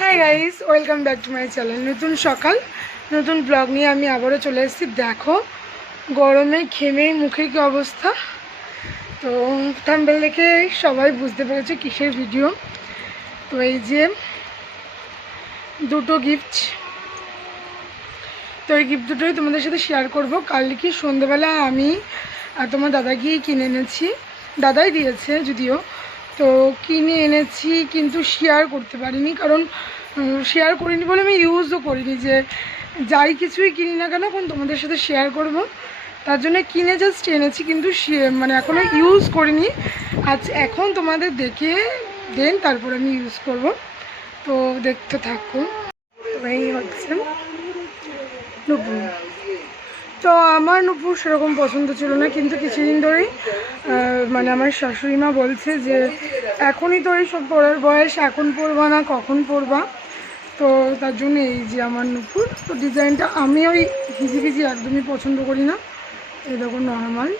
Hi guys, welcome back to my channel. নতুন সকাল নতুন ব্লগ নিয়ে আমি আবারও চলে এসেছি। দেখো গরমে ঘেমে মুখের কী অবস্থা। তো থাম্বনেল দেখে সবাই বুঝতে পেরেছে কিসের ভিডিও। তো এই যে দুটো গিফট, তো এই গিফট দুটোই তোমাদের সাথে শেয়ার করব। কালকে সন্ধ্যেবেলা আমি আর তোমার দাদা গিয়ে কিনে এনেছি, দাদাই দিয়েছে যদিও। তো কিনে এনেছি কিন্তু শেয়ার করতে পারিনি, কারণ শেয়ার করিনি বলে আমি ইউজও করিনি। যে যাই কিছুই কিনি না কেন এখন তোমাদের সাথে শেয়ার করব, তার জন্য কিনে জাস্ট এনেছি, কিন্তু মানে এখনও ইউজ করিনি। আজ এখন তোমাদের দেখে দেন তারপর আমি ইউজ করব। তো দেখতে থাকো। এই হচ্ছে নুপুর। তো আমার নুপুর সেরকম পছন্দ ছিল না, কিন্তু কিছুদিন ধরেই মানে আমার শাশুড়ি মা বলছে যে এখনই তো এইসব পরার বয়স, এখন পরবা না কখন পরবা। তো তার জন্য এই যে আমার নুপুর। তো ডিজাইনটা আমি ওই হিজিবিজি একদমই পছন্দ করি না। এই দেখো নর্মাল,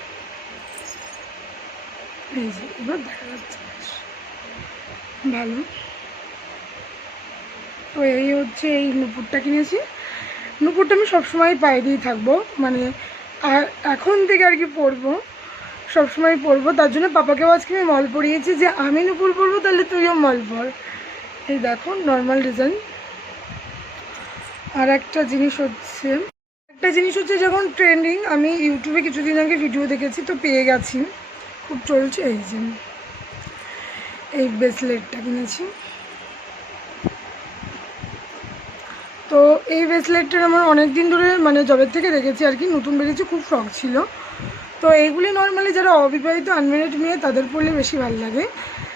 এই যে এবার দেখা যাচ্ছে ভালো। তো এই হচ্ছে এই নুপুরটা কিনেছি। নুপুরটা আমি সবসময় পায়ে দিয়ে থাকবো, মানে আর এখন থেকে আর কি পরবো, সবসময় পরবো। তার জন্য পাপাকেও আজকে আমি মল পরিয়েছি যে আমি নুপুর পরবো, তাহলে তুইও মল পর। এই দেখো নর্মাল ডিজাইন। আর একটা জিনিস হচ্ছে যখন ট্রেন্ডিং, আমি ইউটিউবে কিছুদিন আগে ভিডিও দেখেছি, তো পেয়ে গেছি, খুব চলছে। এই যে এই ব্রেসলেটটা কিনেছি। তো এই ব্রেসলেটটার আমার অনেক দিন ধরে মানে জবের থেকে দেখেছি আর কি, নতুন বেরিয়েছে, খুব শখ ছিল। তো এইগুলি নর্মালি যারা অবিবাহিত আনম্যারিড মেয়ে তাদের পরলে বেশি ভালো লাগে,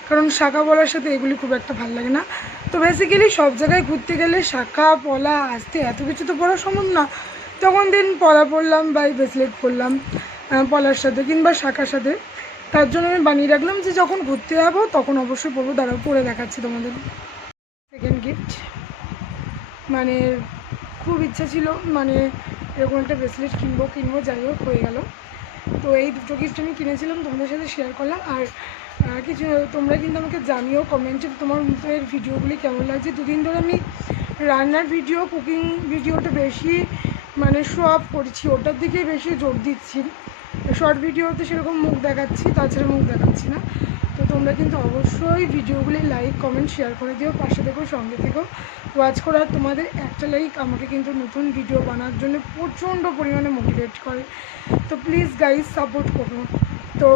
কারণ শাখা পলার সাথে এগুলি খুব একটা ভালো লাগে না। তো বেসিক্যালি সব জায়গায় ঘুরতে গেলে শাখা পলা আসতে এত কিছু তো পরা সম্ভব না, তখন দিন পলা পরলাম বা এই ব্রেসলেট পরলাম পলার সাথে কিংবা শাখার সাথে। তার জন্য আমি বানিয়ে রাখলাম যে যখন ঘুরতে যাবো তখন অবশ্যই পরবো। দাঁড়াও পরে দেখাচ্ছি তোমাদের। সেকেন্ড গিফট, মানে খুব ইচ্ছা ছিল মানে এরকম একটা ব্রেসলেট কিনবো, যাই হোক হয়ে গেল। তো এই দুটো গিফট আমি কিনেছিলাম, তোমাদের সাথে শেয়ার করলাম। আর কিছু তোমরা কিন্তু আমাকে জানিও কমেন্টে তোমার মুখের ভিডিওগুলি কেমন লাগছে। দুদিন ধরে আমি রান্নার ভিডিও, কুকিং ভিডিওটা বেশি মানে শো আপ করছি, ওটার দিকে বেশি জোর দিচ্ছি। শর্ট ভিডিওতে সেরকম মুখ দেখাচ্ছি, তাছাড়া মুখ দেখাচ্ছি না। তো তোমরা কিন্তু অবশ্যই ভিডিওগুলি লাইক কমেন্ট শেয়ার করে দিও, পাশে থেকো, সঙ্গে থেকো, ওয়াচ করে। আর তোমাদের একটা লাইক আমাকে কিন্তু নতুন ভিডিও বানার জন্য প্রচণ্ড পরিমাণে মোটিভেট করে। তো প্লিজ গাইজ সাপোর্ট করো। তো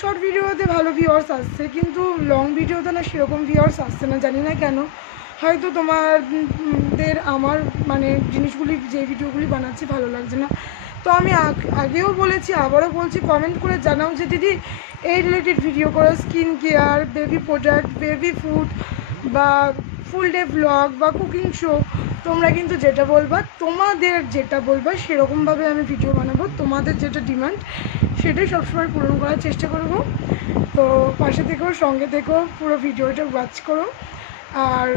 শর্ট ভিডিওতে ভালো ভিউয়ার্স আসছে, কিন্তু লং ভিডিওতে না সেরকম ভিউয়ার্স আসছে না, জানি না কেন। হয়তো তোমাদের আমার মানে জিনিসগুলি, যে ভিডিওগুলি বানাচ্ছি ভালো লাগছে না। তো আমি আগেও বলেছি, আবারও বলছি, কমেন্ট করে জানাও যে দিদি এই রিলেটেড ভিডিও করো, skin care, baby product, baby food বা ফুল ডে ব্লগ বা কুকিং শো। তোমরা কিন্তু যেটা বলবা, তোমাদের যেটা বলবা সেরকমভাবে আমি ভিডিও বানাবো। তোমাদের যেটা ডিমান্ড সেটাই সবসময় পূরণ করার চেষ্টা করব। তো পাশে থেকেও, সঙ্গে থেকেও, পুরো ভিডিওটা ওয়াচ করো। আর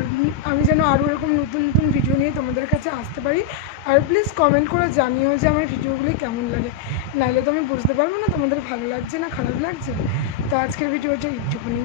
আমি যেন আরও এরকম নতুন নতুন ভিডিও নিয়ে তোমাদের কাছে আসতে পারি। আর প্লিজ কমেন্ট করে জানিও যে আমার ভিডিওগুলি কেমন লাগে, নাহলে তো আমি বুঝতে পারবো না তোমাদের ভালো লাগছে না খারাপ লাগছে। তো আজকের ভিডিওটা একটুখানি।